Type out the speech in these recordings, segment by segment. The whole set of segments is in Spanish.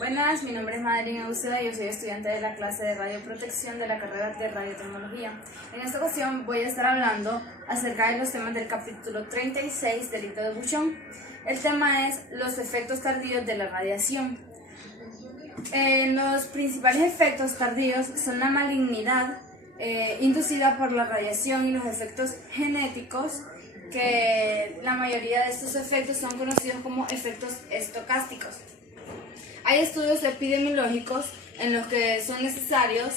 Buenas, mi nombre es Madeline Eusebia y yo soy estudiante de la clase de radioprotección de la carrera de radiotecnología. En esta ocasión voy a estar hablando acerca de los temas del capítulo 36 del libro de Buchon. El tema es los efectos tardíos de la radiación. Los principales efectos tardíos son la malignidad inducida por la radiación y los efectos genéticos, que la mayoría de estos efectos son conocidos como efectos estocásticos. Hay estudios epidemiológicos en los que son necesarios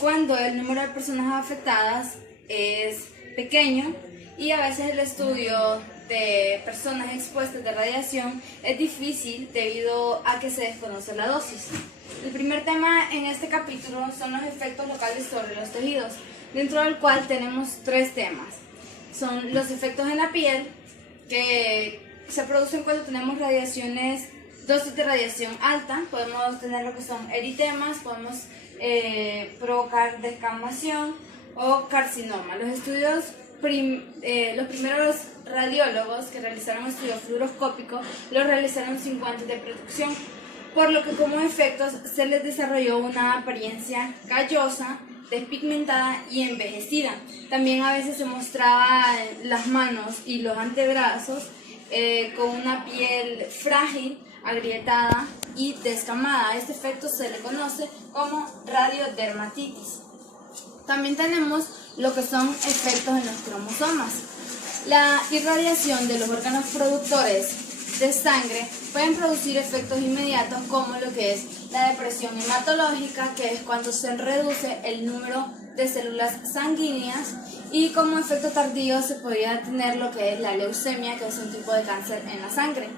cuando el número de personas afectadas es pequeño y a veces el estudio de personas expuestas de radiación es difícil debido a que se desconoce la dosis. El primer tema en este capítulo son los efectos locales sobre los tejidos, dentro del cual tenemos tres temas. Son los efectos en la piel, que se producen cuando tenemos dosis de radiación alta. Podemos tener lo que son eritemas, podemos provocar descamación o carcinoma. Los primeros radiólogos que realizaron estudios fluoroscópicos los realizaron sin guantes de protección, por lo que como efectos se les desarrolló una apariencia callosa, despigmentada y envejecida. También a veces se mostraba las manos y los antebrazos con una piel frágil, agrietada y descamada. Este efecto se le conoce como radiodermatitis. También tenemos lo que son efectos en los cromosomas. La irradiación de los órganos productores de sangre pueden producir efectos inmediatos, como lo que es la depresión hematológica, que es cuando se reduce el número de células sanguíneas, y como efecto tardío se podría tener lo que es la leucemia, que es un tipo de cáncer en la sangre.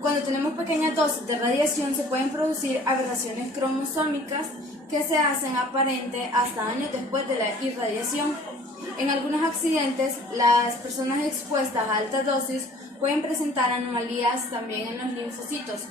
Cuando tenemos pequeñas dosis de radiación se pueden producir aberraciones cromosómicas que se hacen aparentes hasta años después de la irradiación. En algunos accidentes, las personas expuestas a altas dosis pueden presentar anomalías también en los linfocitos,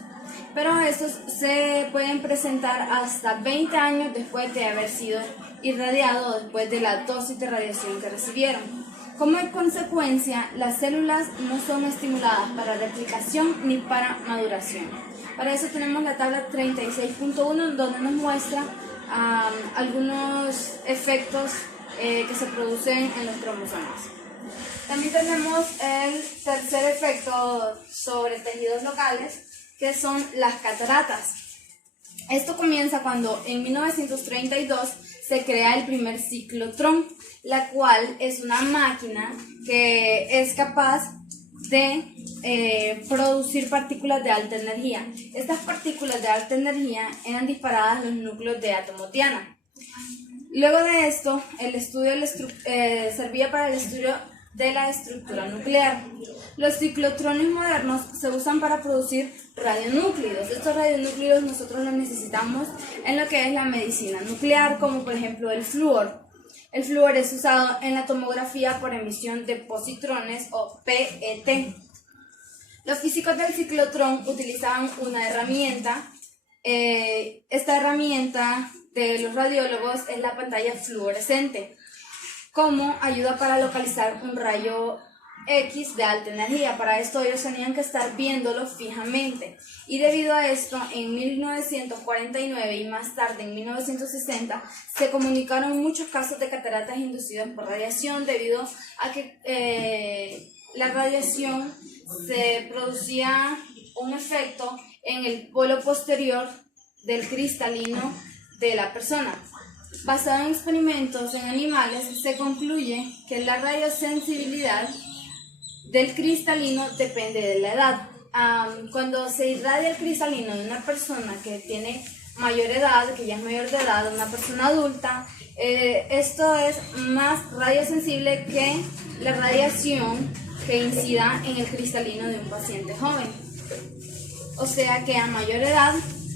pero estos se pueden presentar hasta 20 años después de haber sido irradiado, después de la dosis de radiación que recibieron. Como consecuencia, las células no son estimuladas para replicación ni para maduración. Para eso tenemos la tabla 36.1, donde nos muestra algunos efectos que se producen en los cromosomas. También tenemos el tercer efecto sobre tejidos locales, que son las cataratas. Esto comienza cuando en 1932 se crea el primer ciclotrón, la cual es una máquina que es capaz de producir partículas de alta energía. Estas partículas de alta energía eran disparadas en los núcleos de átomos diana. Luego de esto, el estudio servía para el estudio de la estructura nuclear. Los ciclotrones modernos se usan para producir radionúclidos. Estos radionúclidos nosotros los necesitamos en lo que es la medicina nuclear, como por ejemplo el flúor. El flúor es usado en la tomografía por emisión de positrones o PET. Los físicos del ciclotrón utilizaban una herramienta. Esta herramienta de los radiólogos es la pantalla fluorescente, como ayuda para localizar un rayo X de alta energía. Para esto ellos tenían que estar viéndolo fijamente, y debido a esto en 1949 y más tarde en 1960 se comunicaron muchos casos de cataratas inducidas por radiación, debido a que la radiación se producía un efecto en el polo posterior del cristalino de la persona. Basado en experimentos en animales, se concluye que la radiosensibilidad del cristalino depende de la edad. Cuando se irradia el cristalino de una persona que tiene mayor edad, que ya es mayor de edad, una persona adulta, esto es más radiosensible que la radiación que incida en el cristalino de un paciente joven. O sea que a mayor edad,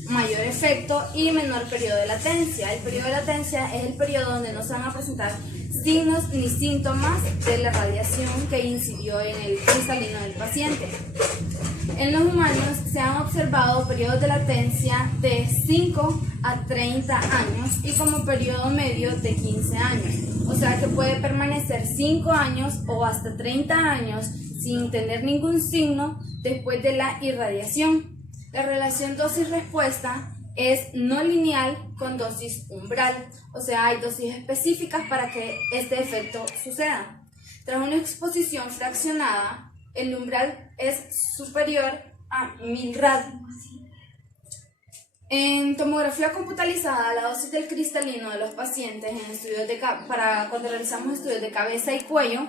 mayor efecto y menor periodo de latencia. El periodo de latencia es el periodo donde no se van a presentar signos ni síntomas de la radiación que incidió en el cristalino del paciente. En los humanos se han observado periodos de latencia de 5 a 30 años y como periodo medio de 15 años. O sea que puede permanecer 5 años o hasta 30 años sin tener ningún signo después de la irradiación. La relación dosis-respuesta es no lineal con dosis umbral, o sea, hay dosis específicas para que este efecto suceda. Tras una exposición fraccionada, el umbral es superior a 1000 rad. En tomografía computarizada, la dosis del cristalino de los pacientes en estudios para cuando realizamos estudios de cabeza y cuello,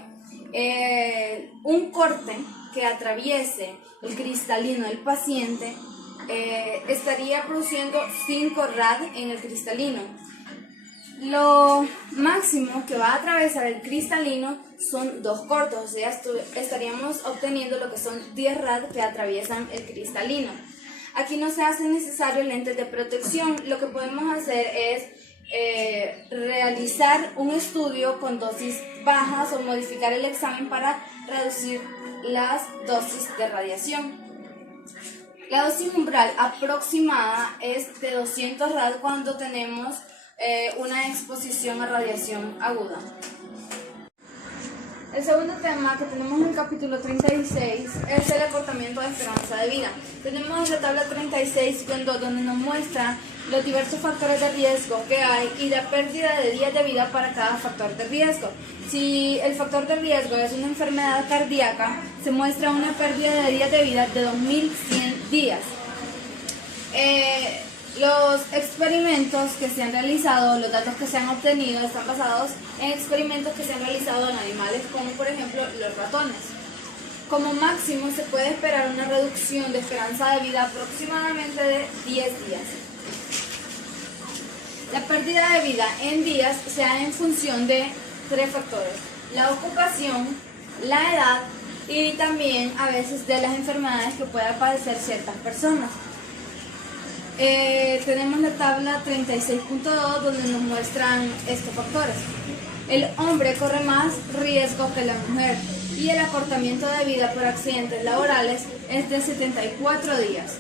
un corte que atraviese el cristalino del paciente estaría produciendo 5 rad en el cristalino. Lo máximo que va a atravesar el cristalino son 2 cortos, o sea, estaríamos obteniendo lo que son 10 rad que atraviesan el cristalino. Aquí no se hacen necesarios lentes de protección, lo que podemos hacer es realizar un estudio con dosis bajas o modificar el examen para reducir las dosis de radiación. La dosis umbral aproximada es de 200 rad cuando tenemos una exposición a radiación aguda. El segundo tema que tenemos en el capítulo 36 es el acortamiento de esperanza de vida. Tenemos la tabla 36.2 donde nos muestra los diversos factores de riesgo que hay y la pérdida de días de vida para cada factor de riesgo. Si el factor de riesgo es una enfermedad cardíaca, se muestra una pérdida de días de vida de 2100 días. Los experimentos que se han realizado, los datos que se han obtenido están basados en experimentos que se han realizado en animales como por ejemplo los ratones. Como máximo se puede esperar una reducción de esperanza de vida aproximadamente de 10 días. La pérdida de vida en días se da en función de 3 factores: la ocupación, la edad y también a veces de las enfermedades que puedan padecer ciertas personas. Tenemos la tabla 36.2 donde nos muestran estos factores. El hombre corre más riesgo que la mujer y el acortamiento de vida por accidentes laborales es de 74 días.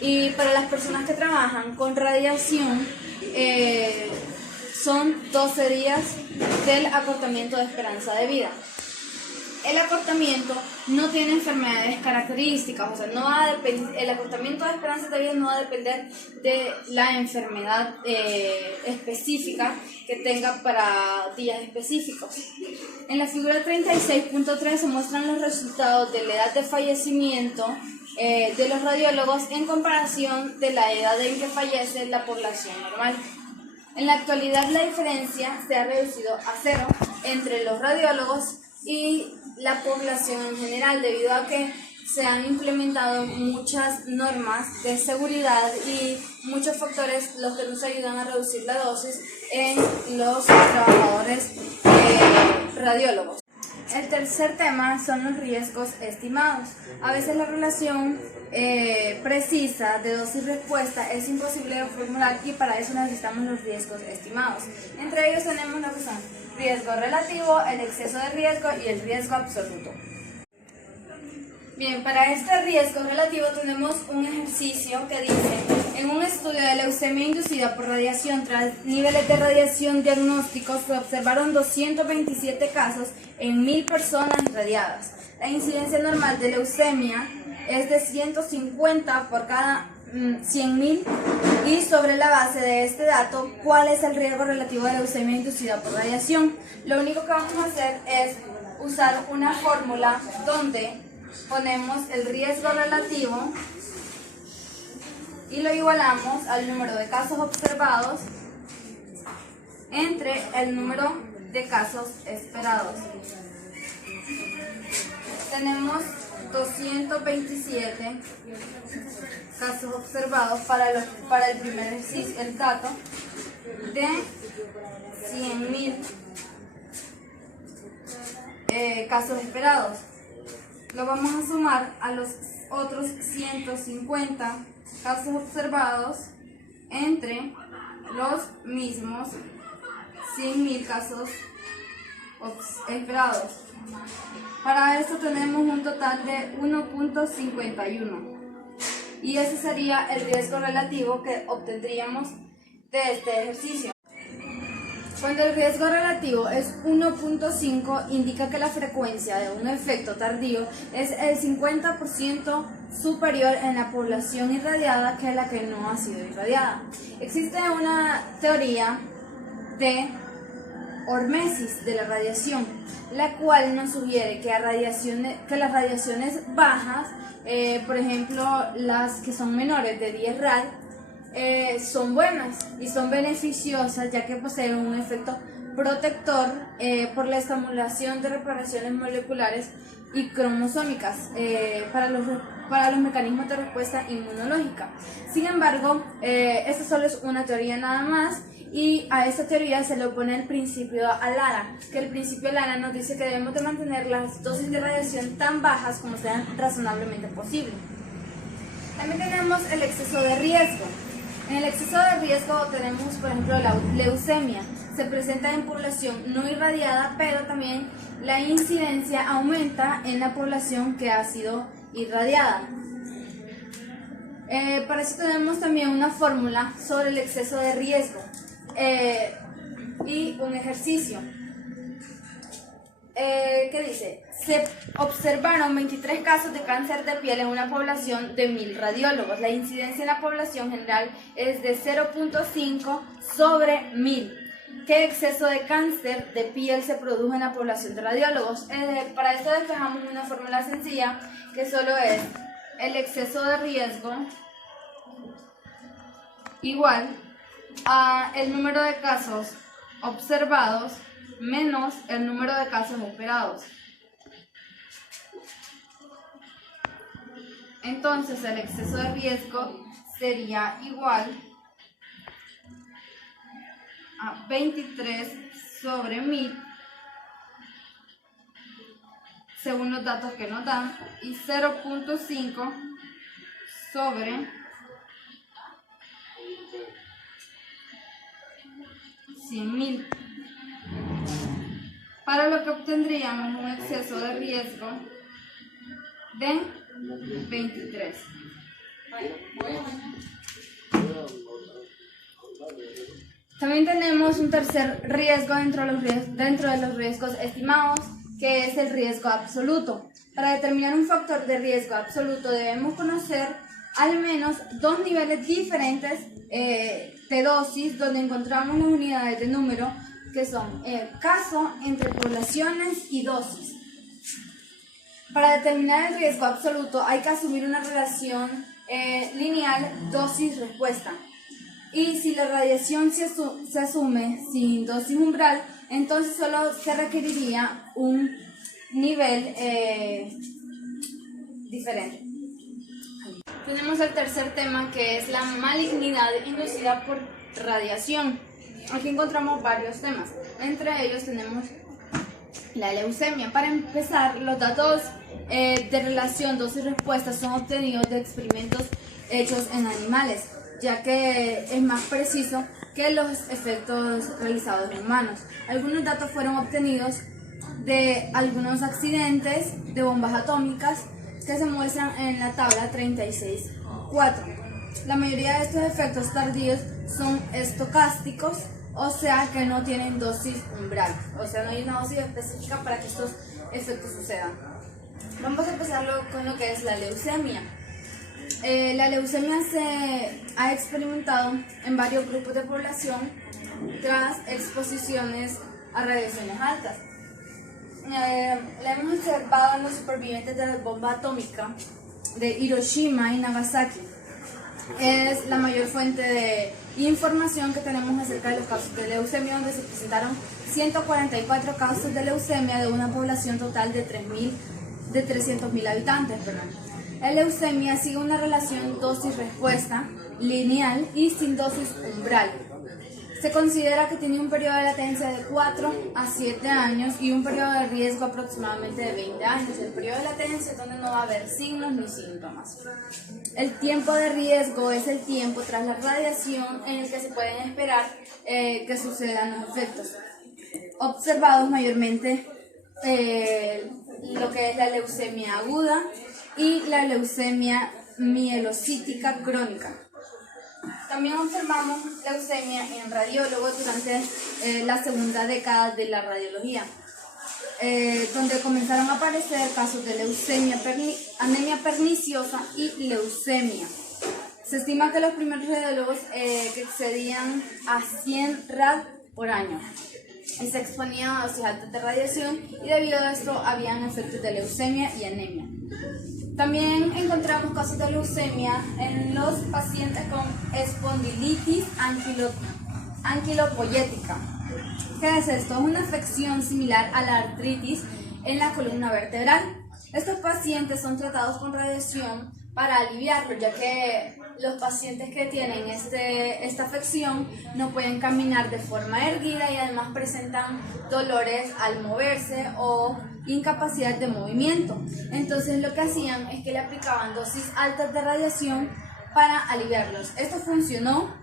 Y para las personas que trabajan con radiación son 12 días del acortamiento de esperanza de vida. El acortamiento no tiene enfermedades características, o sea, el acortamiento de esperanza de vida no va a depender de la enfermedad específica que tenga para días específicos. En la figura 36.3 se muestran los resultados de la edad de fallecimiento de los radiólogos en comparación de la edad en que fallece la población normal. En la actualidad la diferencia se ha reducido a 0 entre los radiólogos y la población en general, debido a que se han implementado muchas normas de seguridad y muchos factores los que nos ayudan a reducir la dosis en los trabajadores radiólogos. El tercer tema son los riesgos estimados. A veces la relación precisa de dosis-respuesta es imposible de formular y para eso necesitamos los riesgos estimados. Entre ellos tenemos lo que son riesgo relativo, el exceso de riesgo y el riesgo absoluto. Bien, para este riesgo relativo tenemos un ejercicio que dice: en un estudio de leucemia inducida por radiación tras niveles de radiación diagnósticos se observaron 227 casos en 1000 personas irradiadas. La incidencia normal de leucemia es de 150 por cada 100.000 y sobre la base de este dato, ¿cuál es el riesgo relativo de leucemia inducida por radiación? Lo único que vamos a hacer es usar una fórmula donde ponemos el riesgo relativo y lo igualamos al número de casos observados entre el número de casos esperados. Tenemos 227 casos observados para el primer ejercicio, el dato de 100.000 casos esperados. Lo vamos a sumar a los otros 150 casos observados entre los mismos 100.000 casos esperados. Para esto tenemos un total de 1.51 y ese sería el riesgo relativo que obtendríamos de este ejercicio. Cuando el riesgo relativo es 1.5, indica que la frecuencia de un efecto tardío es el 50% superior en la población irradiada que la que no ha sido irradiada. Existe una teoría de hormesis de la radiación, la cual nos sugiere que las radiaciones bajas, por ejemplo las que son menores de 10 rad, son buenas y son beneficiosas, ya que poseen un efecto protector por la estimulación de reparaciones moleculares y cromosómicas para los mecanismos de respuesta inmunológica. Sin embargo, esta solo es una teoría nada más, y a esta teoría se le opone el principio Alara, que el principio Alara nos dice que debemos de mantener las dosis de radiación tan bajas como sean razonablemente posible. También tenemos el exceso de riesgo. En el exceso de riesgo tenemos, por ejemplo, la leucemia. Se presenta en población no irradiada, pero también la incidencia aumenta en la población que ha sido irradiada. Para eso tenemos también una fórmula sobre el exceso de riesgo y un ejercicio. ¿Qué dice? Se observaron 23 casos de cáncer de piel en una población de 1000 radiólogos. La incidencia en la población general es de 0.5 sobre 1000. ¿Qué exceso de cáncer de piel se produjo en la población de radiólogos? Para esto despejamos una fórmula sencilla que solo es el exceso de riesgo igual a el número de casos observados menos el número de casos esperados. Entonces el exceso de riesgo sería igual a 23 sobre 1000, según los datos que nos dan, y 0.5 sobre 100.000, para lo que obtendríamos un exceso de riesgo de 23. También tenemos un tercer riesgo dentro de los riesgos estimados, que es el riesgo absoluto. Para determinar un factor de riesgo absoluto debemos conocer al menos dos niveles diferentes de dosis, donde encontramos las unidades de número, que son el caso, entre poblaciones y dosis. Para determinar el riesgo absoluto hay que asumir una relación lineal dosis-respuesta. Y si la radiación se asume sin dosis umbral, entonces solo se requeriría un nivel diferente. Tenemos el tercer tema, que es la malignidad inducida por radiación. Aquí encontramos varios temas. Entre ellos tenemos la leucemia. Para empezar, los datos de relación dosis-respuesta son obtenidos de experimentos hechos en animales, ya que es más preciso que los efectos realizados en humanos. Algunos datos fueron obtenidos de algunos accidentes de bombas atómicas que se muestran en la tabla 36.4. La mayoría de estos efectos tardíos son estocásticos, o sea que no tienen dosis umbral, o sea no hay una dosis específica para que estos efectos sucedan. Vamos a empezar con lo que es la leucemia. La leucemia se ha experimentado en varios grupos de población tras exposiciones a radiaciones altas. La hemos observado en los supervivientes de la bomba atómica de Hiroshima y Nagasaki. Es la mayor fuente de información que tenemos acerca de los casos de leucemia, donde se presentaron 144 casos de leucemia de una población total de 300.000 habitantes. La leucemia sigue una relación dosis-respuesta lineal y sin dosis umbral. Se considera que tiene un periodo de latencia de 4 a 7 años y un periodo de riesgo aproximadamente de 20 años. El periodo de latencia es donde no va a haber signos ni síntomas. El tiempo de riesgo es el tiempo tras la radiación en el que se pueden esperar que sucedan los efectos observados, mayormente lo que es la leucemia aguda y la leucemia mielocítica crónica. También observamos leucemia en radiólogos durante la segunda década de la radiología, donde comenzaron a aparecer casos de leucemia, anemia perniciosa y leucemia. Se estima que los primeros radiólogos que excedían a 100 rad por año y se exponían a dosis altas de radiación, y debido a esto habían efectos de leucemia y anemia. También encontramos casos de leucemia en los pacientes con espondilitis anquilopoyética. ¿Qué es esto? Es una afección similar a la artritis en la columna vertebral. Estos pacientes son tratados con radiación para aliviarlo, ya que los pacientes que tienen esta afección no pueden caminar de forma erguida y además presentan dolores al moverse o incapacidad de movimiento. Entonces lo que hacían es que le aplicaban dosis altas de radiación para aliviarlos. Esto funcionó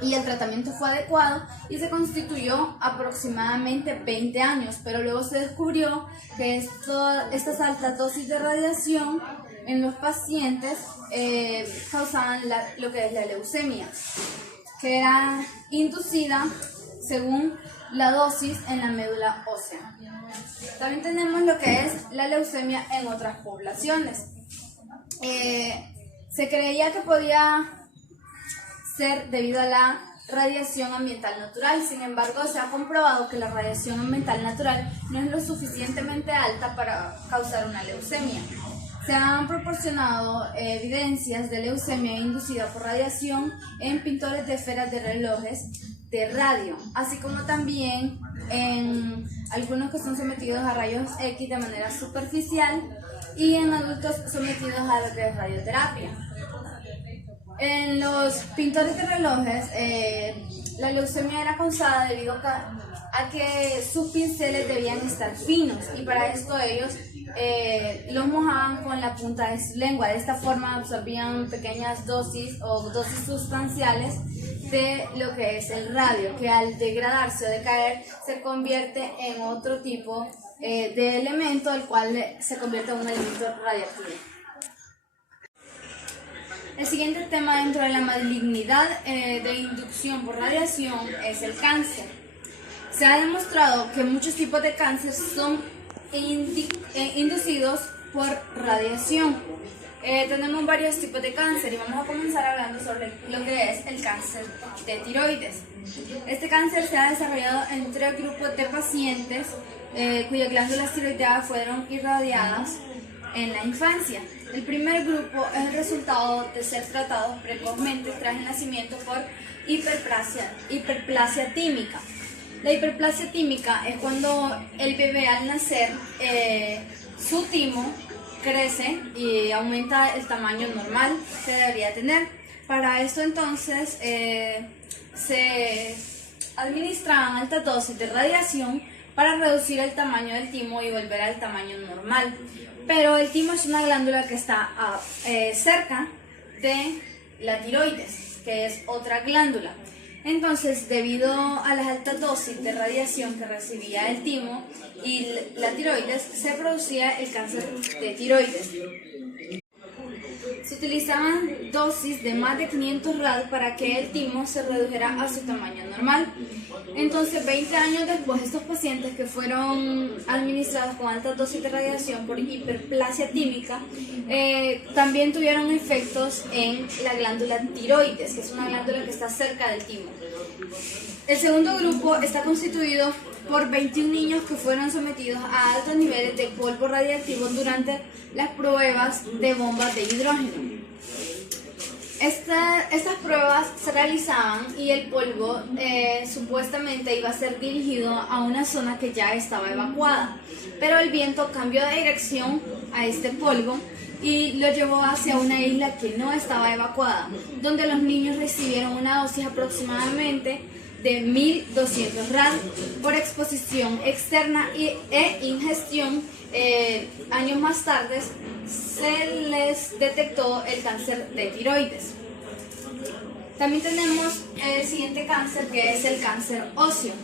y el tratamiento fue adecuado y se constituyó aproximadamente 20 años, pero luego se descubrió que estas altas dosis de radiación en los pacientes causaban lo que es la leucemia, que era inducida según la dosis en la médula ósea. También tenemos lo que es la leucemia en otras poblaciones. Se creía que podía ser debido a la radiación ambiental natural. Sin embargo, se ha comprobado que la radiación ambiental natural no es lo suficientemente alta para causar una leucemia. Se han proporcionado evidencias de leucemia inducida por radiación en pintores de esferas de relojes de radio, así como también en algunos que son sometidos a rayos X de manera superficial y en adultos sometidos a lo que es radioterapia. En los pintores de relojes, la leucemia era causada debido a que sus pinceles debían estar finos, y para esto ellos los mojaban con la punta de su lengua. De esta forma absorbían pequeñas dosis o dosis sustanciales de lo que es el radio, que al degradarse o decaer se convierte en otro tipo de elemento, el cual se convierte en un elemento radioactivo. El siguiente tema dentro de la malignidad de inducción por radiación es el cáncer. Se ha demostrado que muchos tipos de cáncer son inducidos por radiación. Tenemos varios tipos de cáncer y vamos a comenzar hablando sobre lo que es el cáncer de tiroides. Este cáncer se ha desarrollado en 3 grupos de pacientes cuyas glándulas tiroideas fueron irradiadas en la infancia. El primer grupo es el resultado de ser tratados precozmente tras el nacimiento por hiperplasia tímica. La hiperplasia tímica es cuando el bebé al nacer, su timo crece y aumenta el tamaño normal que debería tener. Para esto entonces se administraban altas dosis de radiación para reducir el tamaño del timo y volver al tamaño normal. Pero el timo es una glándula que está cerca de la tiroides, que es otra glándula. Entonces, debido a las altas dosis de radiación que recibía el timo y la tiroides, se producía el cáncer de tiroides. Se utilizaban dosis de más de 500 rad para que el timo se redujera a su tamaño normal. Entonces, 20 años después, estos pacientes que fueron administrados con altas dosis de radiación por hiperplasia tímica también tuvieron efectos en la glándula tiroides, que es una glándula que está cerca del timo. El segundo grupo está constituido por 21 niños que fueron sometidos a altos niveles de polvo radiactivo durante las pruebas de bombas de hidrógeno. Estas pruebas se realizaban y el polvo supuestamente iba a ser dirigido a una zona que ya estaba evacuada, pero el viento cambió de dirección a este polvo y lo llevó hacia una isla que no estaba evacuada, donde los niños recibieron una dosis aproximadamente de 1200 rad por exposición externa e ingestión. Años más tarde se les detectó el cáncer de tiroides. También tenemos el siguiente cáncer, que es el cáncer óseo.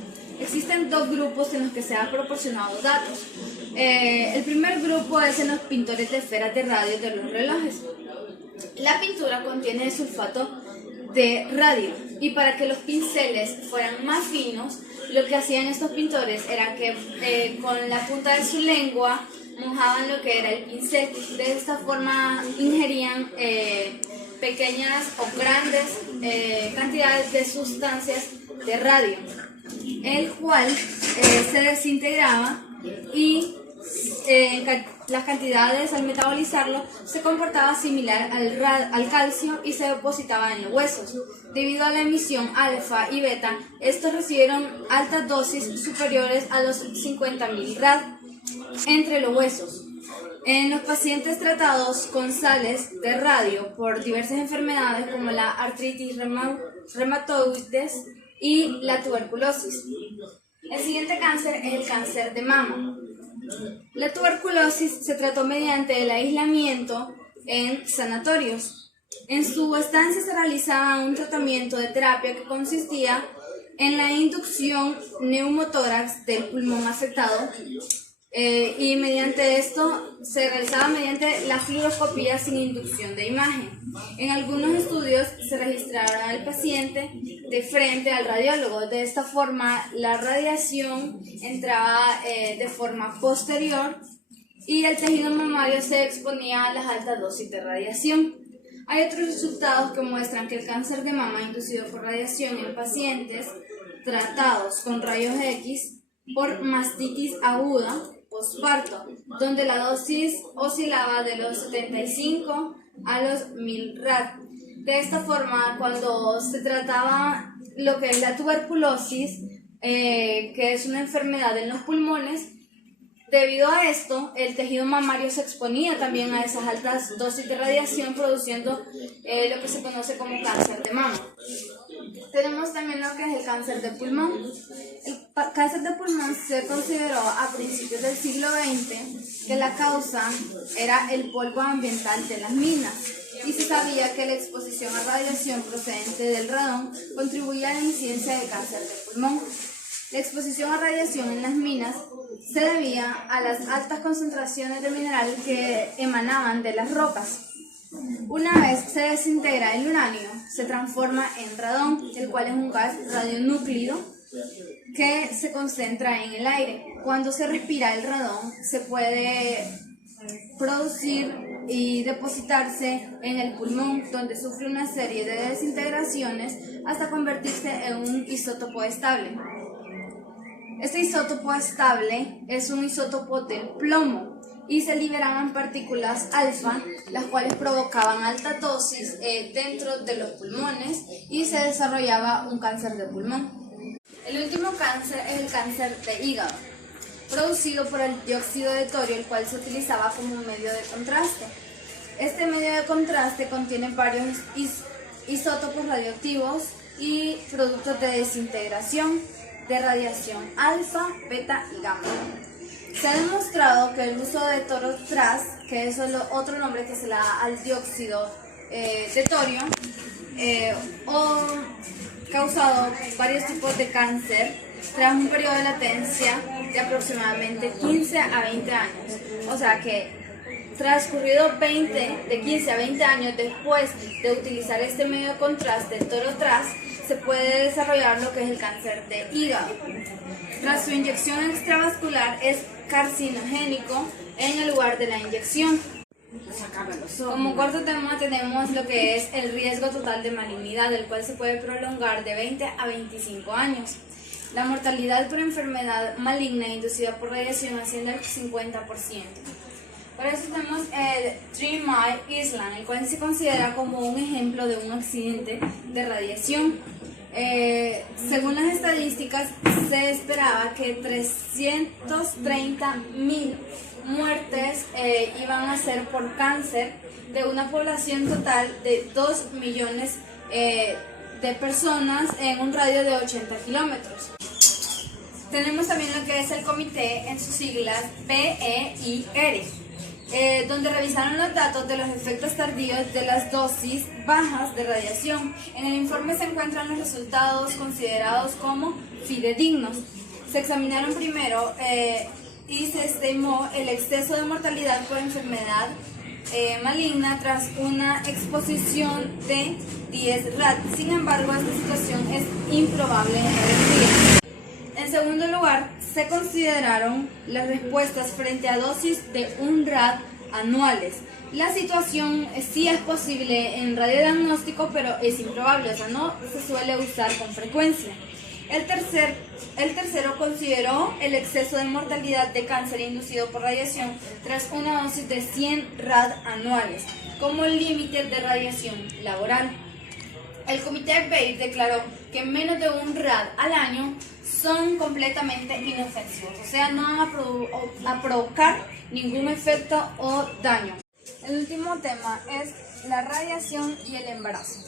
Existen 2 grupos en los que se han proporcionado datos. El primer grupo es en los pintores de esferas de radio de los relojes. La pintura contiene sulfato de radio. Y para que los pinceles fueran más finos, lo que hacían estos pintores era que con la punta de su lengua mojaban lo que era el pincel. De esta forma ingerían pequeñas o grandes cantidades de sustancias de radio, el cual se desintegraba y las cantidades al metabolizarlo se comportaba similar al calcio y se depositaba en los huesos. Debido a la emisión alfa y beta, estos recibieron altas dosis superiores a los 50.000 rad entre los huesos. En los pacientes tratados con sales de radio por diversas enfermedades como la artritis reumatoides y la tuberculosis. El siguiente cáncer es el cáncer de mama. La tuberculosis se trató mediante el aislamiento en sanatorios. En su estancia se realizaba un tratamiento de terapia que consistía en la inducción neumotórax del pulmón afectado y mediante esto se realizaba mediante la fluoroscopía sin inducción de imagen. En algunos estudios se registraron al paciente de frente al radiólogo. De esta forma la radiación entraba de forma posterior y el tejido mamario se exponía a las altas dosis de radiación. Hay otros resultados que muestran que el cáncer de mama inducido por radiación en pacientes tratados con rayos X por mastitis aguda posparto, donde la dosis oscilaba de los 75 a los 1000 rad. De esta forma, cuando se trataba lo que es la tuberculosis, que es una enfermedad en los pulmones, debido a esto, el tejido mamario se exponía también a esas altas dosis de radiación, produciendo lo que se conoce como cáncer de mama. Tenemos también lo que es el cáncer de pulmón. El cáncer de pulmón se consideró a principios del siglo XX que la causa era el polvo ambiental de las minas y se sabía que la exposición a radiación procedente del radón contribuía a la incidencia del cáncer de pulmón. La exposición a radiación en las minas se debía a las altas concentraciones de mineral que emanaban de las rocas. Una vez se desintegra el uranio, se transforma en radón, el cual es un gas radionúclido que se concentra en el aire. Cuando se respira el radón, se puede producir y depositarse en el pulmón, donde sufre una serie de desintegraciones hasta convertirse en un isótopo estable. Este isótopo estable es un isótopo del plomo y se liberaban partículas alfa, las cuales provocaban alta dosis dentro de los pulmones y se desarrollaba un cáncer de pulmón. El último cáncer es el cáncer de hígado, producido por el dióxido de torio, el cual se utilizaba como un medio de contraste. Este medio de contraste contiene varios isótopos radioactivos y productos de desintegración de radiación alfa, beta y gamma. Se ha demostrado que el uso de torotras, que es otro nombre que se le da al dióxido de torio, ha causado varios tipos de cáncer tras un periodo de latencia de aproximadamente 15 a 20 años. O sea que transcurrido de 15 a 20 años después de utilizar este medio de contraste, el torotras, se puede desarrollar lo que es el cáncer de hígado. Tras su inyección extravascular es carcinogénico en el lugar de la inyección. Como cuarto tema tenemos lo que es el riesgo total de malignidad, el cual se puede prolongar de 20 a 25 años. La mortalidad por enfermedad maligna inducida por radiación asciende al 50%. Por eso tenemos el Three Mile Island, el cual se considera como un ejemplo de un accidente de radiación. Según las estadísticas, se esperaba que 330.000 muertes iban a ser por cáncer de una población total de 2 millones de personas en un radio de 80 kilómetros. Tenemos también lo que es el comité en sus siglas PEIR, donde revisaron los datos de los efectos tardíos de las dosis bajas de radiación. En el informe se encuentran los resultados considerados como fidedignos. Se examinaron primero y se estimó el exceso de mortalidad por enfermedad maligna tras una exposición de 10 rad. Sin embargo, esta situación es improbable en realidad. En segundo lugar, se consideraron las respuestas frente a dosis de 1 rad anuales. La situación sí es posible en radiodiagnóstico, pero es improbable, o sea, no se suele usar con frecuencia. El tercero consideró el exceso de mortalidad de cáncer inducido por radiación tras una dosis de 100 rad anuales como límite de radiación laboral. El comité Baird declaró que menos de 1 rad al año son completamente inofensivos, o sea, no van a provocar ningún efecto o daño. El último tema es la radiación y el embarazo.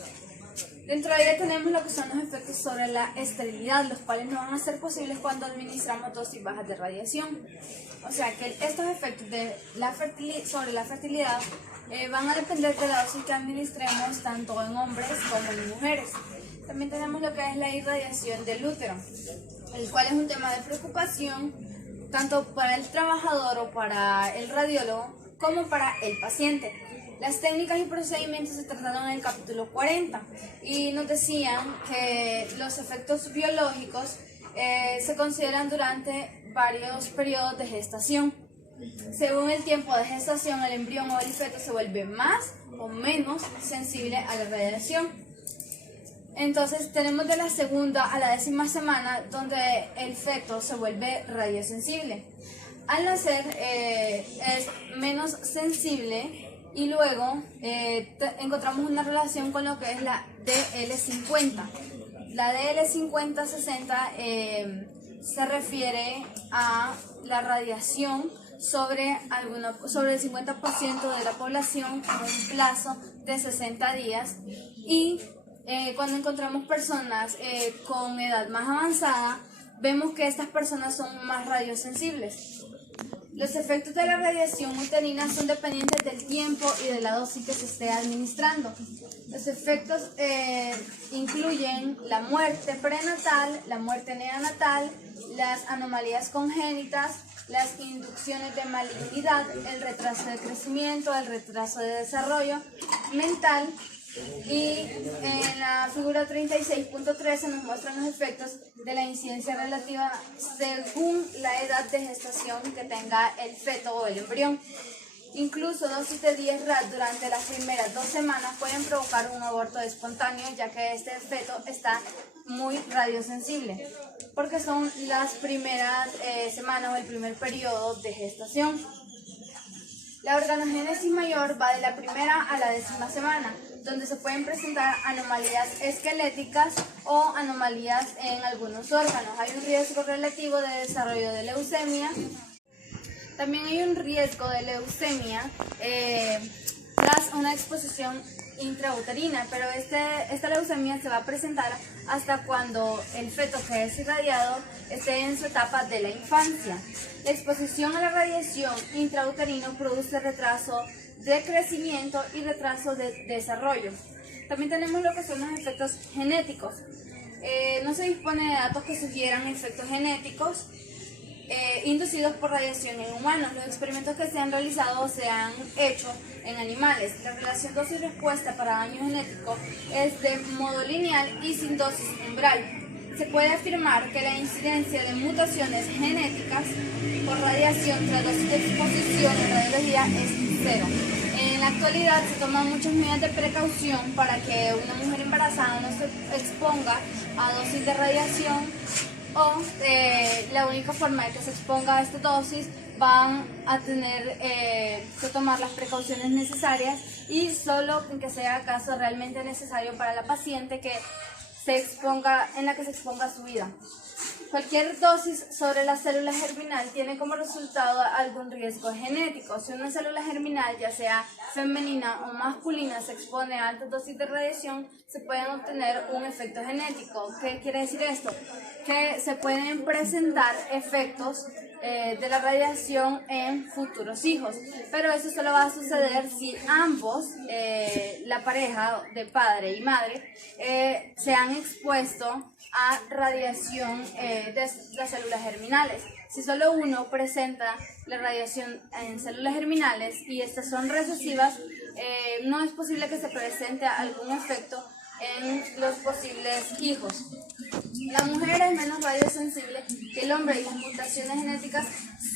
Dentro de ella tenemos lo que son los efectos sobre la esterilidad, los cuales no van a ser posibles cuando administramos dosis bajas de radiación. O sea que estos efectos de sobre la fertilidad van a depender de la dosis que administremos tanto en hombres como en mujeres. También tenemos lo que es la irradiación del útero, el cual es un tema de preocupación tanto para el trabajador o para el radiólogo como para el paciente. Las técnicas y procedimientos se trataron en el capítulo 40 y nos decían que los efectos biológicos se consideran durante varios periodos de gestación. Según el tiempo de gestación, el embrión o el feto se vuelve más o menos sensible a la radiación. Entonces tenemos de la segunda a la 10ª semana donde el feto se vuelve radiosensible. Al nacer es menos sensible y luego encontramos una relación con lo que es la DL50. La DL50-60 se refiere a la radiación sobre el 50% de la población en un plazo de 60 días y cuando encontramos personas con edad más avanzada, vemos que estas personas son más radiosensibles. Los efectos de la radiación uterina son dependientes del tiempo y de la dosis que se esté administrando. Los efectos incluyen la muerte prenatal, la muerte neonatal, las anomalías congénitas, las inducciones de malignidad, el retraso de crecimiento, el retraso de desarrollo mental. Y en la figura 36.13 nos muestran los efectos de la incidencia relativa según la edad de gestación que tenga el feto o el embrión. Incluso dosis de 10 rad durante las primeras 2 semanas pueden provocar un aborto espontáneo, ya que este feto está muy radiosensible, porque son las primeras semanas o el primer periodo de gestación. La organogénesis mayor va de la primera a la 10ª semana, donde se pueden presentar anomalías esqueléticas o anomalías en algunos órganos. Hay un riesgo relativo de desarrollo de leucemia. También hay un riesgo de leucemia tras una exposición intrauterina, pero esta leucemia se va a presentar hasta cuando el feto que es irradiado esté en su etapa de la infancia. La exposición a la radiación intrauterino produce retraso de crecimiento y retraso de desarrollo. También tenemos lo que son los efectos genéticos. No se dispone de datos que sugieran efectos genéticos inducidos por radiación en humanos. Los experimentos que se han realizado o se han hecho en animales. La relación dosis-respuesta para daño genético es de modo lineal y sin dosis umbral. Se puede afirmar que la incidencia de mutaciones genéticas por radiación tras dosis de exposición en radiología es 0. En la actualidad se toman muchas medidas de precaución para que una mujer embarazada no se exponga a dosis de radiación o la única forma de que se exponga a esta dosis van a tener que tomar las precauciones necesarias y solo en que sea caso realmente necesario para la paciente en la que se exponga su vida. Cualquier dosis sobre la célula germinal tiene como resultado algún riesgo genético. Si una célula germinal, ya sea femenina o masculina, se expone a altas dosis de radiación, se pueden obtener un efecto genético. ¿Qué quiere decir esto? Que se pueden presentar efectos de la radiación en futuros hijos, pero eso solo va a suceder si ambos, la pareja de padre y madre, se han expuesto a radiación de las células germinales. Si solo uno presenta la radiación en células germinales y estas son recesivas, no es posible que se presente algún efecto en los posibles hijos. La mujer es menos radiosensible que el hombre y las mutaciones genéticas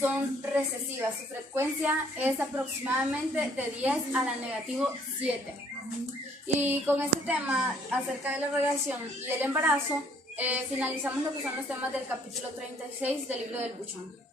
son recesivas. Su frecuencia es aproximadamente de 10 a la negativo 7. Y con este tema acerca de la radiación y el embarazo, finalizamos lo que son los temas del capítulo 36 del libro del Buchón.